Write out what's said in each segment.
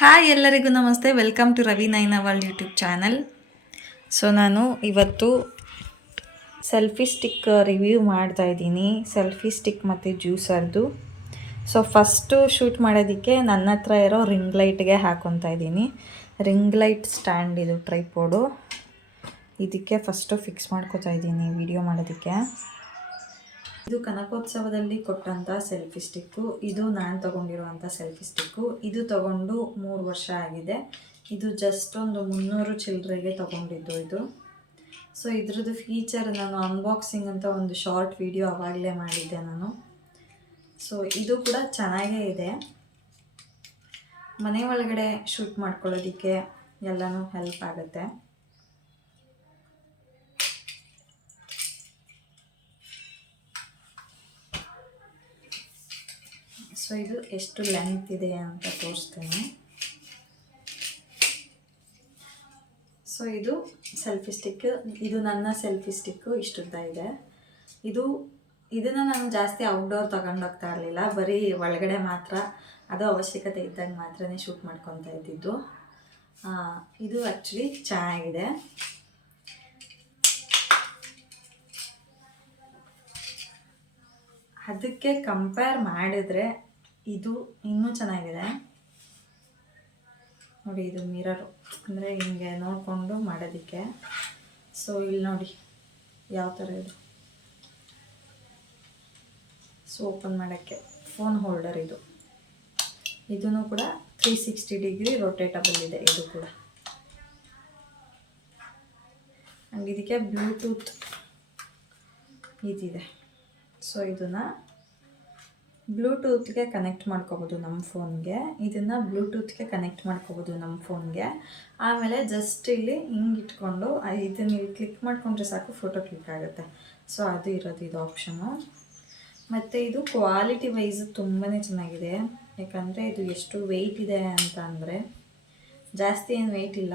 Hi ಎಲ್ಲರಿಗೂ ನಮಸ್ತೆ. Welcome to Ravi Naina world YouTube channel. So ನಾನು ಇವತ್ತು ಸೆಲ್ಫಿ ಸ್ಟಿಕ್ ರಿವ್ಯೂ ಮಾಡ್ತಾ ಇದ್ದೀನಿ. ಸೆಲ್ಫಿ ಸ್ಟಿಕ್ ಮತ್ತು ಜ್ಯೂಸರ್ದು. ಸೊ ಫಸ್ಟು ಶೂಟ್ ಮಾಡೋದಕ್ಕೆ ನನ್ನ ಹತ್ರ ಇರೋ ರಿಂಗ್ ಲೈಟ್ಗೆ ಹಾಕ್ಕೊತಾ ಇದ್ದೀನಿ. ರಿಂಗ್ ಲೈಟ್ ಸ್ಟ್ಯಾಂಡ್ ಇದು ಟ್ರೈಪೋಡು. ಇದಕ್ಕೆ ಫಸ್ಟು ಫಿಕ್ಸ್ ಮಾಡ್ಕೊತಾ ಇದ್ದೀನಿ ವಿಡಿಯೋ ಮಾಡೋದಕ್ಕೆ. ಇದು ಕನಕೋತ್ಸವದಲ್ಲಿ ಕೊಟ್ಟಂಥ ಸೆಲ್ಫಿ ಸ್ಟಿಕ್ಕು. ಇದು ನಾನು ತೊಗೊಂಡಿರುವಂಥ ಸೆಲ್ಫಿ ಸ್ಟಿಕ್ಕು. ಇದು ತೊಗೊಂಡು 3 ವರ್ಷ ಆಗಿದೆ. ಇದು ಜಸ್ಟ್ ಒಂದು 300 ಚಿಲ್ಲರೆಗೆ ತೊಗೊಂಡಿದ್ದು ಇದು. ಸೊ ಇದ್ರದ್ದು ಫೀಚರ್ ನಾನು ಅನ್ಬಾಕ್ಸಿಂಗ್ ಅಂತ ಒಂದು ಶಾರ್ಟ್ ವಿಡಿಯೋ ಆವಾಗಲೇ ಮಾಡಿದ್ದೆ ನಾನು. ಸೊ ಇದು ಕೂಡ ಚೆನ್ನಾಗೇ ಇದೆ. ಮನೆ ಒಳಗಡೆ ಶೂಟ್ ಮಾಡ್ಕೊಳ್ಳೋದಕ್ಕೆ ಎಲ್ಲನೂ ಹೆಲ್ಪ್ ಆಗುತ್ತೆ. ಸೊ ಇದು ಎಷ್ಟು ಲೆಂತ್ ಇದೆ ಅಂತ ತೋರಿಸ್ತೇನೆ. ಸೊ ಇದು ಸೆಲ್ಫಿ ಸ್ಟಿಕ್. ಇದು ನನ್ನ ಸೆಲ್ಫಿ ಸ್ಟಿಕ್ಕು ಇಷ್ಟುದ್ದ ಇದೆ. ಇದನ್ನು ನಾನು ಜಾಸ್ತಿ ಔಟ್ಡೋರ್ ತಗೊಂಡೋಗ್ತಾ ಇರಲಿಲ್ಲ. ಬರೀ ಒಳಗಡೆ ಮಾತ್ರ ಅದು ಅವಶ್ಯಕತೆ ಇದ್ದಾಗ ಮಾತ್ರನೇ ಶೂಟ್ ಮಾಡ್ಕೊತಾ ಇದ್ದಿದ್ದು. ಇದು ಆ್ಯಕ್ಚುಲಿ ಚೆನ್ನಾಗಿದೆ. ಅದಕ್ಕೆ ಕಂಪೇರ್ ಮಾಡಿದ್ರೆ ಇದು ಇನ್ನೂ ಚೆನ್ನಾಗಿದೆ ನೋಡಿ. ಇದು ಮಿರರು ಅಂದರೆ ಹಿಂಗೆ ನೋಡಿಕೊಂಡು ಮಾಡೋದಕ್ಕೆ. ಸೊ ಇಲ್ಲಿ ನೋಡಿ ಯಾವ ಥರ ಇದು. ಸೊ ಓಪನ್ ಮಾಡೋಕ್ಕೆ ಫೋನ್ ಹೋಲ್ಡರ್ ಇದು. ಇದೂ ಕೂಡ 360 ಡಿಗ್ರಿ ರೊಟೇಟಬಲ್ ಇದೆ ಇದು ಕೂಡ. ಹಂಗೆ ಇದಕ್ಕೆ ಬ್ಲೂಟೂತ್ ಇದಿದೆ. ಸೊ ಇದನ್ನು ಬ್ಲೂಟೂತ್ಗೆ ಕನೆಕ್ಟ್ ಮಾಡ್ಕೋಬೋದು ನಮ್ಮ ಫೋನ್ಗೆ. ಇದನ್ನು ಬ್ಲೂಟೂತ್ಗೆ ಕನೆಕ್ಟ್ ಮಾಡ್ಕೋಬೋದು ನಮ್ಮ ಫೋನ್ಗೆ. ಆಮೇಲೆ ಜಸ್ಟ್ ಇಲ್ಲಿ ಹಿಂಗೆ ಇಟ್ಕೊಂಡು ಇದನ್ನು ಇಲ್ಲಿ ಕ್ಲಿಕ್ ಮಾಡಿಕೊಂಡ್ರೆ ಸಾಕು, ಫೋಟೋ ಕ್ಲಿಕ್ ಆಗುತ್ತೆ. ಸೊ ಅದು ಇರೋದು ಇದು ಆಪ್ಷನು. ಮತ್ತು ಇದು ಕ್ವಾಲಿಟಿ ವೈಸ್ ತುಂಬಾ ಚೆನ್ನಾಗಿದೆ. ಯಾಕಂದರೆ ಇದು ಎಷ್ಟು ವೆಯ್ಟ್ ಇದೆ ಅಂತ ಅಂದರೆ ಜಾಸ್ತಿ ಏನು ವೆಯ್ಟ್ ಇಲ್ಲ.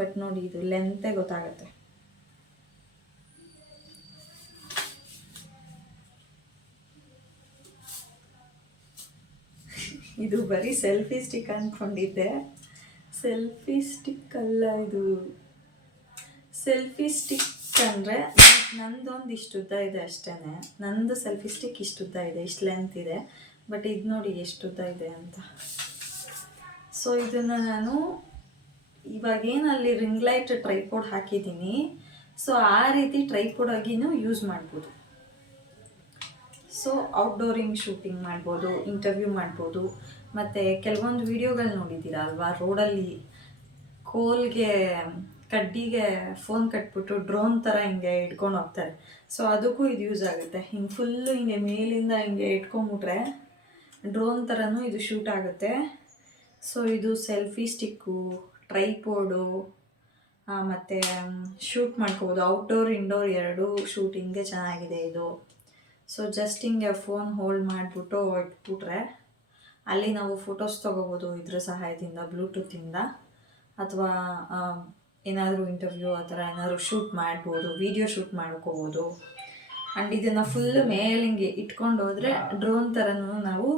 ಬಟ್ ನೋಡಿ ಇದು ಲೆಂತೇ ಗೊತ್ತಾಗುತ್ತೆ. ಇದು ಬರೀ ಸೆಲ್ಫಿ ಸ್ಟಿಕ್ ಅಂದ್ಕೊಂಡಿದ್ದೆ. ಸೆಲ್ಫಿ ಸ್ಟಿಕ್ ಅಲ್ಲ ಇದು. ಸೆಲ್ಫಿ ಸ್ಟಿಕ್ ಅಂದರೆ ನಂದೊಂದು ಇಷ್ಟುದ್ದ ಇದೆ ಅಷ್ಟೇ. ನಂದು ಸೆಲ್ಫಿ ಸ್ಟಿಕ್ ಇಷ್ಟುದ್ದ ಇದೆ, ಇಷ್ಟು ಲೆಂತ್ ಇದೆ. ಬಟ್ ಇದು ನೋಡಿ ಎಷ್ಟುದ್ದ ಇದೆ ಅಂತ. ಸೊ ಇದನ್ನು ನಾನು ಇವಾಗೇನಲ್ಲಿ ರಿಂಗ್ ಲೈಟ್ ಟ್ರೈಪೋಡ್ ಹಾಕಿದ್ದೀನಿ. ಸೊ ಆ ರೀತಿ ಟ್ರೈಪೋಡ್ ಆಗಿನೂ ಯೂಸ್ ಮಾಡ್ಬೋದು. ಸೊ ಔಟ್ಡೋರಿಂಗ್ ಶೂಟಿಂಗ್ ಮಾಡ್ಬೋದು, ಇಂಟರ್ವ್ಯೂ ಮಾಡ್ಬೋದು. ಮತ್ತು ಕೆಲವೊಂದು ವೀಡಿಯೋಗಳು ನೋಡಿದ್ದೀರಾ ಅಲ್ವಾ, ರೋಡಲ್ಲಿ ಕೋಲ್ಗೆ ಕಡ್ಡಿಗೆ ಫೋನ್ ಕಟ್ಬಿಟ್ಟು ಡ್ರೋನ್ ಥರ ಹಿಂಗೆ ಇಟ್ಕೊಂಡು ಹೋಗ್ತಾರೆ. ಸೊ ಅದಕ್ಕೂ ಇದು ಯೂಸ್ ಆಗುತ್ತೆ. ಹಿಂಗೆ ಫುಲ್ಲು ಹಿಂಗೆ ಮೇಲಿಂದ ಹಿಂಗೆ ಇಟ್ಕೊಂಬಿಟ್ರೆ ಡ್ರೋನ್ ಥರನೂ ಇದು ಶೂಟ್ ಆಗುತ್ತೆ. ಸೊ ಇದು ಸೆಲ್ಫಿ ಸ್ಟಿಕ್ಕು, ಟ್ರೈಪೋಡು, ಮತ್ತು ಶೂಟ್ ಮಾಡ್ಕೋಬೋದು. ಔಟ್ಡೋರ್ ಇಂಡೋರ್ ಎರಡೂ ಶೂಟಿಂಗ್ಗೆ ಚೆನ್ನಾಗಿದೆ ಇದು. ಸೊ ಜಸ್ಟ್ ಹಿಂಗೆ ಫೋನ್ ಹೋಲ್ಡ್ ಮಾಡಿಬಿಟ್ಟು ಇಟ್ಬಿಟ್ರೆ ಅಲ್ಲಿ ನಾವು ಫೋಟೋಸ್ ತೊಗೋಬೋದು ಇದ್ರ ಸಹಾಯದಿಂದ, ಬ್ಲೂಟೂತಿಂದ. ಅಥವಾ ಏನಾದರೂ ಇಂಟರ್ವ್ಯೂ ಆ ಥರ ಏನಾದರೂ ಶೂಟ್ ಮಾಡ್ಬೋದು, ವಿಡಿಯೋ ಶೂಟ್ ಮಾಡ್ಕೋಬೋದು. ಆ್ಯಂಡ್ ಇದನ್ನು ಫುಲ್ ಮೇಲಿಂಗೆ ಇಟ್ಕೊಂಡು ಹೋದರೆ ಡ್ರೋನ್ ಥರನೂ ನಾವು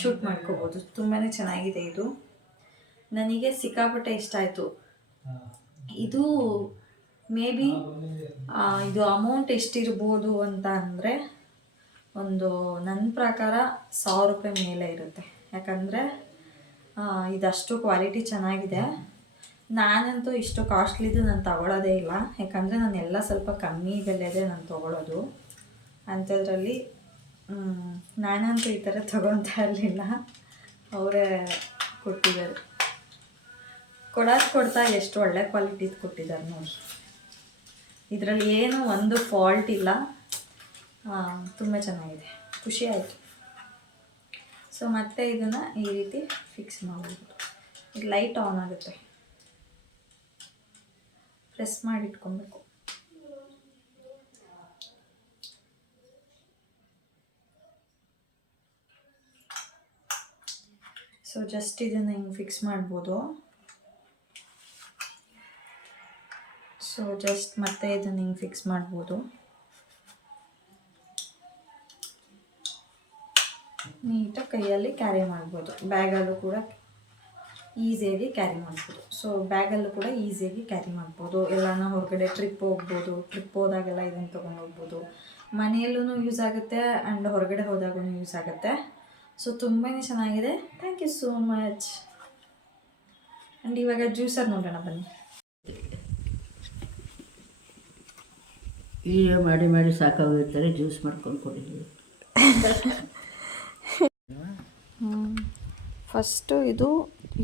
ಶೂಟ್ ಮಾಡ್ಕೋಬೋದು. ತುಂಬಾ ಚೆನ್ನಾಗಿದೆ ಇದು. ನನಗೆ ಸಿಕ್ಕಾಪಟ್ಟೆ ಇಷ್ಟ ಆಯಿತು ಇದು. ಮೇ ಬಿ ಇದು ಅಮೌಂಟ್ ಎಷ್ಟಿರ್ಬೋದು ಅಂತ ಅಂದರೆ ಒಂದು ನನ್ನ ಪ್ರಕಾರ 1000 ರೂಪಾಯಿ ಮೇಲೆ ಇರುತ್ತೆ. ಯಾಕಂದರೆ ಇದಷ್ಟು ಕ್ವಾಲಿಟಿ ಚೆನ್ನಾಗಿದೆ. ನಾನಂತೂ ಇಷ್ಟು ಕಾಸ್ಟ್ಲಿದು ನಾನು ತಗೊಳ್ಳೋದೇ ಇಲ್ಲ. ಯಾಕಂದರೆ ನಾನೆಲ್ಲ ಸ್ವಲ್ಪ ಕಮ್ಮಿ ಬೆಲೆದೇ ನಾನು ತೊಗೊಳ್ಳೋದು. ಅಂಥದ್ರಲ್ಲಿ ನಾನಂತೂ ಈ ಥರ ತೊಗೊತಾ ಇರಲಿಲ್ಲ. ಅವರೇ ಕೊಟ್ಟಿದ್ದಾರೆ. ಕೊಡ್ತಾ ಎಷ್ಟು ಒಳ್ಳೆ ಕ್ವಾಲಿಟಿದು ಕೊಟ್ಟಿದ್ದಾರೆ ನೋಡಿ. ಇದರಲ್ಲಿ ಏನೂ ಒಂದು ಫಾಲ್ಟ್ ಇಲ್ಲ. ತುಂಬ ಚೆನ್ನಾಗಿದೆ, ಖುಷಿ ಆಯಿತು. ಸೊ ಮತ್ತೆ ಇದನ್ನು ಈ ರೀತಿ ಫಿಕ್ಸ್ ಮಾಡ್ಬೋದು. ಇದು ಲೈಟ್ ಆನ್ ಆಗುತ್ತೆ, ಪ್ರೆಸ್ ಮಾಡಿ ಇಟ್ಕೊಬೇಕು. ಸೊ ಜಸ್ಟ್ ಇದನ್ನು ಹಿಂಗೆ ಫಿಕ್ಸ್ ಮಾಡ್ಬೋದು. ಸೊ ಜಸ್ಟ್ ಮತ್ತೆ ಇದನ್ನು ಹಿಂಗೆ ಫಿಕ್ಸ್ ಮಾಡ್ಬೋದು. ನೀಟಾಗಿ ಕೈಯಲ್ಲಿ ಕ್ಯಾರಿ ಮಾಡ್ಬೋದು. ಬ್ಯಾಗಲ್ಲೂ ಕೂಡ ಈಸಿಯಾಗಿ ಕ್ಯಾರಿ ಮಾಡ್ಬೋದು. ಸೊ ಬ್ಯಾಗಲ್ಲೂ ಕೂಡ ಈಸಿಯಾಗಿ ಕ್ಯಾರಿ ಮಾಡ್ಬೋದು. ಎಲ್ಲಾನ ಹೊರಗಡೆ ಟ್ರಿಪ್ ಹೋಗ್ಬೋದು, ಟ್ರಿಪ್ ಹೋದಾಗೆಲ್ಲ ಇದನ್ನು ತೊಗೊಂಡು ಹೋಗ್ಬೋದು. ಮನೆಯಲ್ಲೂ ಯೂಸ್ ಆಗುತ್ತೆ ಆ್ಯಂಡ್ ಹೊರಗಡೆ ಹೋದಾಗೂ ಯೂಸ್ ಆಗುತ್ತೆ. ಸೊ ತುಂಬಾ ಚೆನ್ನಾಗಿದೆ. Thank you so much. And ಇವಾಗ ಜ್ಯೂಸರ್ ನೋಡೋಣ ಬನ್ನಿ. ಈಗ ಮಾಡಿ ಮಾಡಿ ಸಾಕಾಗಿರ್ತಾರೆ, ಜ್ಯೂಸ್ ಮಾಡ್ಕೊಂಡು ಕೊಟ್ಟಿದ್ದೀವಿ. ಫಸ್ಟು ಇದು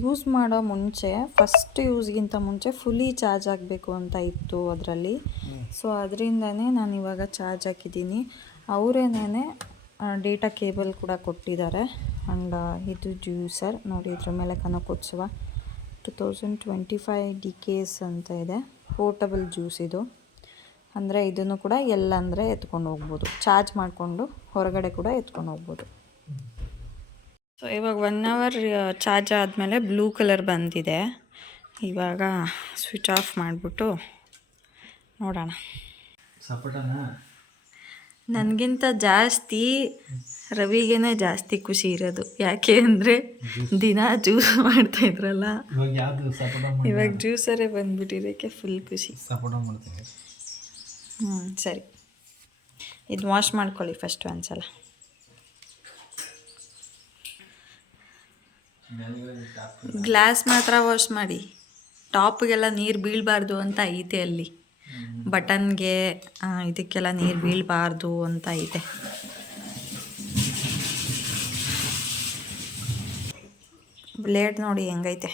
ಯೂಸ್ ಮಾಡೋ ಮುಂಚೆ, ಫಸ್ಟ್ ಯೂಸ್ಗಿಂತ ಮುಂಚೆ ಫುಲ್ಲಿ ಚಾರ್ಜ್ ಆಗಬೇಕು ಅಂತ ಇತ್ತು ಅದರಲ್ಲಿ. ಸೊ ಅದರಿಂದನೇ ನಾನು ಇವಾಗ ಚಾರ್ಜ್ ಹಾಕಿದ್ದೀನಿ. ಅವರೇನೇ ಡೇಟಾ ಕೇಬಲ್ ಕೂಡ ಕೊಟ್ಟಿದ್ದಾರೆ. ಆ್ಯಂಡ್ ಇದು ಜ್ಯೂಸರ್ ನೋಡಿ, ಇದ್ರ ಮೇಲೆ ಕನಕೋತ್ಸವ 2025 DKs ಅಂತ ಇದೆ. ಪೋರ್ಟಬಲ್ ಜ್ಯೂಸ್ ಇದು, ಅಂದರೆ ಇದನ್ನು ಕೂಡ ಎಲ್ಲಂದರೆ ಎತ್ಕೊಂಡು ಹೋಗ್ಬೋದು, ಚಾರ್ಜ್ ಮಾಡಿಕೊಂಡು ಹೊರಗಡೆ ಕೂಡ ಎತ್ಕೊಂಡು ಹೋಗ್ಬೋದು. ಸೊ ಇವಾಗ 1 hour ಚಾರ್ಜ್ ಆದಮೇಲೆ ಬ್ಲೂ ಕಲರ್ ಬಂದಿದೆ. ಇವಾಗ ಸ್ವಿಚ್ ಆಫ್ ಮಾಡಿಬಿಟ್ಟು ನೋಡೋಣ. ನನಗಿಂತ ಜಾಸ್ತಿ ರವಿಗೇನೆ ಜಾಸ್ತಿ ಖುಷಿ ಇರೋದು. ಯಾಕೆ ಅಂದರೆ ದಿನ ಜ್ಯೂಸ್ ಮಾಡ್ತಾಯಿದ್ರಲ್ಲ, ಇವಾಗ ಜ್ಯೂಸರೇ ಬಂದ್ಬಿಟ್ಟಿರೋಕ್ಕೆ ಫುಲ್ ಖುಷಿ. ಸರಿ, ಇದು ವಾಶ್ ಮಾಡ್ಕೊಳ್ಳಿ ಫಸ್ಟ್ ಒಂದ್ಸಲ. ಗ್ಲಾಸ್ ಮಾತ್ರ ವಾಶ್ ಮಾಡಿ, ಟಾಪ್ಗೆಲ್ಲ ನೀರು ಬೀಳಬಾರ್ದು ಅಂತ ಐತೆ ಅಲ್ಲಿ. ಬಟನ್ಗೆ ಇದಕ್ಕೆಲ್ಲ ನೀರು ಬೀಳಬಾರ್ದು ಅಂತ ಐತೆ. ಬ್ಲೇಡ್ ನೋಡಿ ಹೆಂಗೈತೆ,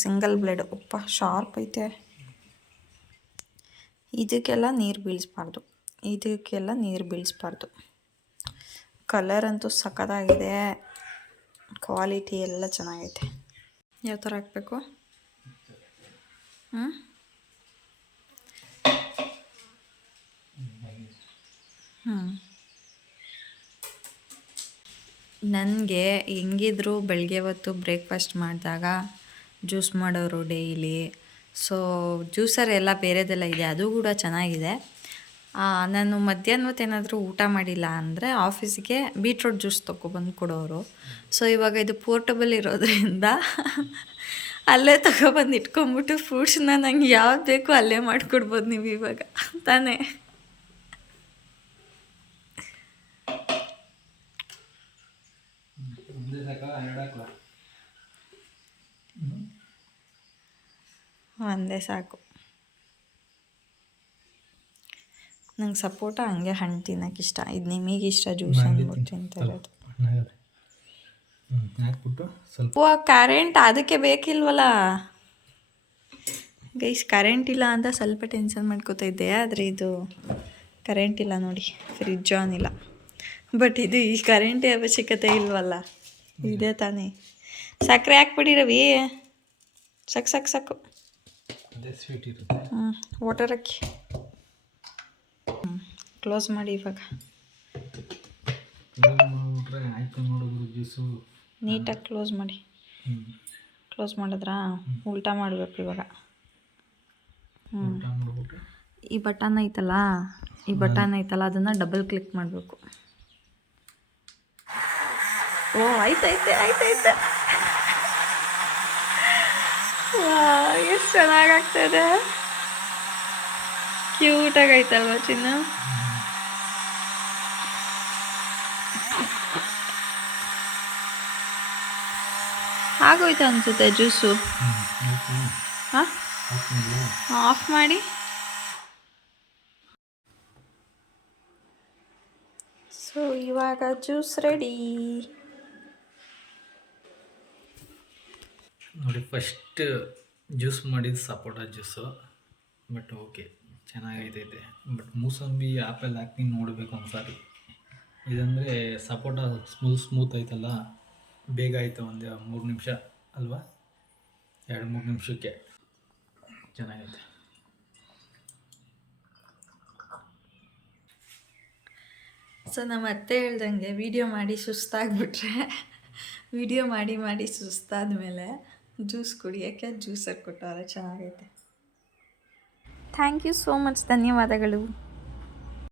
ಸಿಂಗಲ್ ಬ್ಲೇಡ್. ಉಪ್ಪ ಶಾರ್ಪ್ ಐತೆ. ಇದಕ್ಕೆಲ್ಲ ನೀರು ಬೀಳಿಸ್ಬಾರ್ದು, ಇದಕ್ಕೆಲ್ಲ ನೀರು ಬೀಳಿಸ್ಬಾರ್ದು. ಕಲರ್ ಅಂತೂ ಸಖತ್ತಾಗಿದೆ, ಕ್ವಾಲಿಟಿ ಎಲ್ಲ ಚೆನ್ನಾಗೈತೆ. ಯಾವ ಥರ ಹಾಕಬೇಕು? ನನಗೆ ಹೆಂಗಿದ್ರು ಬೆಳಗ್ಗೆ ಹೊತ್ತು ಬ್ರೇಕ್ಫಾಸ್ಟ್ ಮಾಡಿದಾಗ ಜ್ಯೂಸ್ ಮಾಡೋರು ಡೈಲಿ. ಸೊ ಜ್ಯೂಸರ್ ಎಲ್ಲ ಬೇರೆದೆಲ್ಲ ಇದೆ, ಅದು ಕೂಡ ಚೆನ್ನಾಗಿದೆ. ನಾನು ಮಧ್ಯಾಹ್ನ ಹೊತ್ತು ಏನಾದರೂ ಊಟ ಮಾಡಿಲ್ಲ ಅಂದರೆ ಆಫೀಸಿಗೆ ಬೀಟ್ರೋಟ್ ಜ್ಯೂಸ್ ತೊಗೊಬಂದು ಕೊಡೋರು. ಸೊ ಇವಾಗ ಇದು ಪೋರ್ಟಬಲ್ ಇರೋದ್ರಿಂದ ಅಲ್ಲೇ ತೊಗೊಬಂದು ಇಟ್ಕೊಂಬಿಟ್ಟು ಫ್ರೂಟ್ಸ್ನ ನಂಗೆ ಯಾವ್ದು ಬೇಕು ಅಲ್ಲೇ ಮಾಡಿಕೊಡ್ಬೋದು ನೀವು ಇವಾಗ ತಾನೇ. ಒಂದೇ ಸಾಕು. ನಂಗೆ ಸಪೋಟ ಹಂಗೆ ಹಣ್ಣು ತಿನ್ನೋಕೆ ಇಷ್ಟ. ಇದು ನಿಮಗೆ ಇಷ್ಟ ಜ್ಯೂಸ್ ಅಂದ್ಬಿಟ್ಟು ತಿಂತಾ ಇರೋದು. ಓ ಕರೆಂಟ್ ಅದಕ್ಕೆ ಬೇಕಿಲ್ವಲ್ಲ ಗೈಸ್. ಕರೆಂಟ್ ಇಲ್ಲ ಅಂತ ಸ್ವಲ್ಪ ಟೆನ್ಷನ್ ಮಾಡ್ಕೋತಾ ಇದ್ದೆ, ಆದರೆ ಇದು ಕರೆಂಟ್ ಇಲ್ಲ ನೋಡಿ, ಫ್ರಿಜ್ ಆನ್ ಇಲ್ಲ. ಬಟ್ ಇದು ಈ ಕರೆಂಟೇ ಅವಶ್ಯಕತೆ ಇಲ್ವಲ್ಲ, ಇದೆ ತಾನೇ. ಸಕ್ಕರೆ ಹಾಕ್ಬಿಡಿ ರವಿ, ಸಾಕು. ವಾಟರ್ ಹಾಕಿ ಕ್ಲೋಸ್ ಮಾಡಿ. ಇವಾಗ ನೀಟಾಗಿ ಕ್ಲೋಸ್ ಮಾಡಿ. ಕ್ಲೋಸ್ ಮಾಡಿದ್ರಾ? ಉಲ್ಟಾ ಮಾಡಬೇಕು ಇವಾಗ. ಈ ಬಟನ್ ಐತಲ್ಲ, ಅದನ್ನು ಡಬಲ್ ಕ್ಲಿಕ್ ಮಾಡಬೇಕು. ಓ ಐತೆ. ಎಷ್ಟು ಚೆನ್ನಾಗಾಗ್ತದೆ, ಕ್ಯೂಟಾಗಿ ಐತಲ್ವ ಚಿನ್ನ? ಆಗೋಯ್ತು ಅನಿಸುತ್ತೆ ಜ್ಯೂಸು. ಹಾಂ, ಆಫ್ ಮಾಡಿ. ಸೊ ಇವಾಗ ಜ್ಯೂಸ್ ರೆಡಿ ನೋಡಿ. ಫಸ್ಟ್ ಜ್ಯೂಸ್ ಮಾಡಿದ್ದು ಸಪೋಟ ಜ್ಯೂಸು, ಬಟ್ ಓಕೆ ಚೆನ್ನಾಗೈತೈತೆ. ಬಟ್ ಮೂಸಂಬಿ ಆ್ಯಪಲ್ ಹಾಕಿ ನೋಡಬೇಕು ಒಂದ್ಸಾರಿ. ಇದಂದರೆ ಸಪೋಟ ಸ್ಮೂತ್ ಐತಲ್ಲ, ಬೇಗ ಆಯಿತು. ಒಂದು 3 ನಿಮಿಷ ಅಲ್ವಾ, 2-3 ನಿಮಿಷಕ್ಕೆ ಚೆನ್ನಾಗೈತೆ. ಸೊ ನಮ್ಮ ಅತ್ತೆ ಹೇಳ್ದಂಗೆ ವಿಡಿಯೋ ಮಾಡಿ ಸುಸ್ತಾಗ್ಬಿಟ್ರೆ, ವಿಡಿಯೋ ಮಾಡಿ ಸುಸ್ತಾದ್ಮೇಲೆ ಜ್ಯೂಸ್ ಕುಡಿಯೋಕ್ಕೆ ಜ್ಯೂಸರ್ ಕೊಟ್ಟವ್ರೆ. ಚೆನ್ನಾಗೈತೆ. ಥ್ಯಾಂಕ್ ಯು ಸೋ ಮಚ್, ಧನ್ಯವಾದಗಳು.